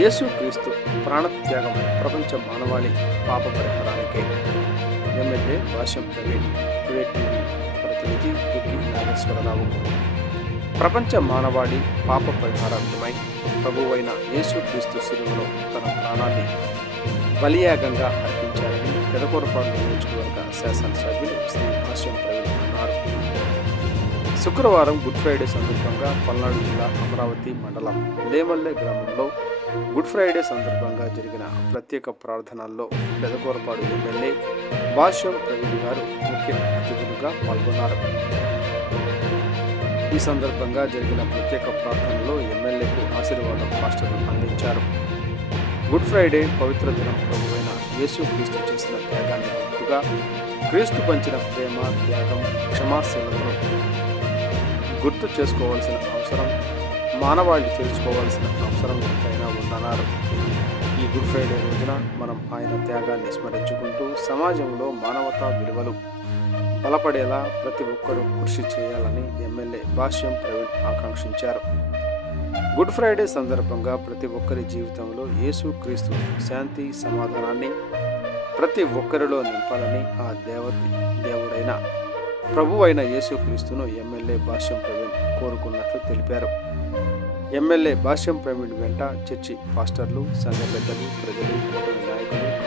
యేసుక్రీస్తు ప్రాణత్యాగం ప్రపంచ మానవాళి పాప పరిహారానికి. MLA Bhashyam Praveen today TV ప్రతినిధి దుగ్గి నాగేశ్వరరావు. ప్రపంచ మానవాళి పాప పరిహారార్థమై ప్రభువైన యేసుక్రీస్తు శిలువలో తన ప్రాణాన్ని బలియాగంగా అర్పించారని పెదకూరపాడు నియోజకవర్గ శాసనసభ్యులు శ్రీ భాష్యం ప్రవీణ్ అన్నారు. శుక్రవారం గుడ్ ఫ్రైడే సందర్భంగా పల్నాడు జిల్లా అమరావతి మండలం లేమల్లె గ్రామంలో గుడ్ ఫ్రైడే సందర్భంగా జరిగిన ప్రత్యేక ప్రార్థనల్లో పెదకూరపాడు ఎమ్మెల్యే భాష్యం ప్రవీణ్ గారు ముఖ్య అతిథులుగా పాల్గొన్నారు. ఈ సందర్భంగా జరిగిన ప్రత్యేక ప్రార్థనలో ఎమ్మెల్యేకు ఆశీర్వాదం పాస్టర్లు అందించారు. గుడ్ ఫ్రైడే పవిత్ర దినం ప్రభువైన యేసు క్రీస్తు చేసిన త్యాగాన్ని గుర్తుగా క్రీస్తు పంచిన ప్రేమ త్యాగం క్షమాశీలతను గుర్తు చేసుకోవాల్సిన అవసరం మానవాళి తెలుసుకోవాల్సిన అవసరం ఎంతైనా ఉందన్నారు. ఈ గుడ్ ఫ్రైడే రోజున మనం ఆయన త్యాగాన్ని స్మరించుకుంటూ సమాజంలో మానవతా విలువలు బలపడేలా ప్రతి ఒక్కరూ కృషి చేయాలని ఎమ్మెల్యే భాష్యం ప్రవీణ్ ఆకాంక్షించారు. గుడ్ ఫ్రైడే సందర్భంగా ప్రతి ఒక్కరి జీవితంలో యేసు క్రీస్తు శాంతి సమాధానాన్ని ప్రతి ఒక్కరిలో నింపాలని ఆ దేవతి దేవుడైన ప్రభువైన యేసుక్రీస్తును ఎమ్మెల్యే భాష్యం ప్రవీణ్ కోరుకున్నట్లు తెలిపారు. ఎమ్మెల్యే భాష్యం ప్రవీణ్ వెంట చర్చి పాస్టర్లు సంఘ పెద్దలు ప్రజలు నాయకులు